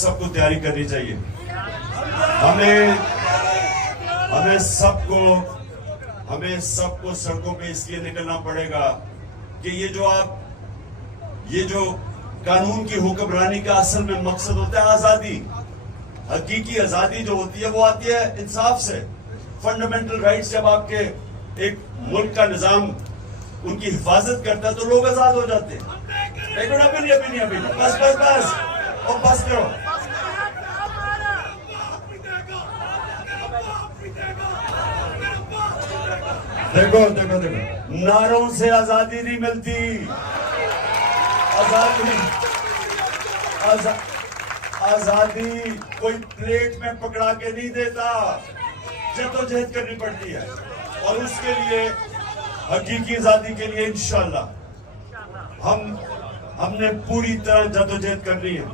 सबको तैयारी करनी चाहिए। हमें सबको सड़कों पे इसलिए निकलना पड़ेगा कि ये जो कानून की हुक्मरानी का असल में मकसद होता है आजादी। हकीकी आजादी जो होती है वो आती है इंसाफ से। फंडामेंटल राइट्स जब आपके एक मुल्क का निजाम उनकी हिफाजत करता है तो लोग आजाद हो जाते हैं। एक मिनट, अभी नहीं, बस और बस करो। देखो नारों से आजादी नहीं मिलती। आजादी कोई प्लेट में पकड़ा के नहीं देता, जद्दोजहद करनी पड़ती है। और उसके लिए हकीकी आजादी के लिए इंशाअल्लाह हमने पूरी तरह जद्दोजहद करनी है।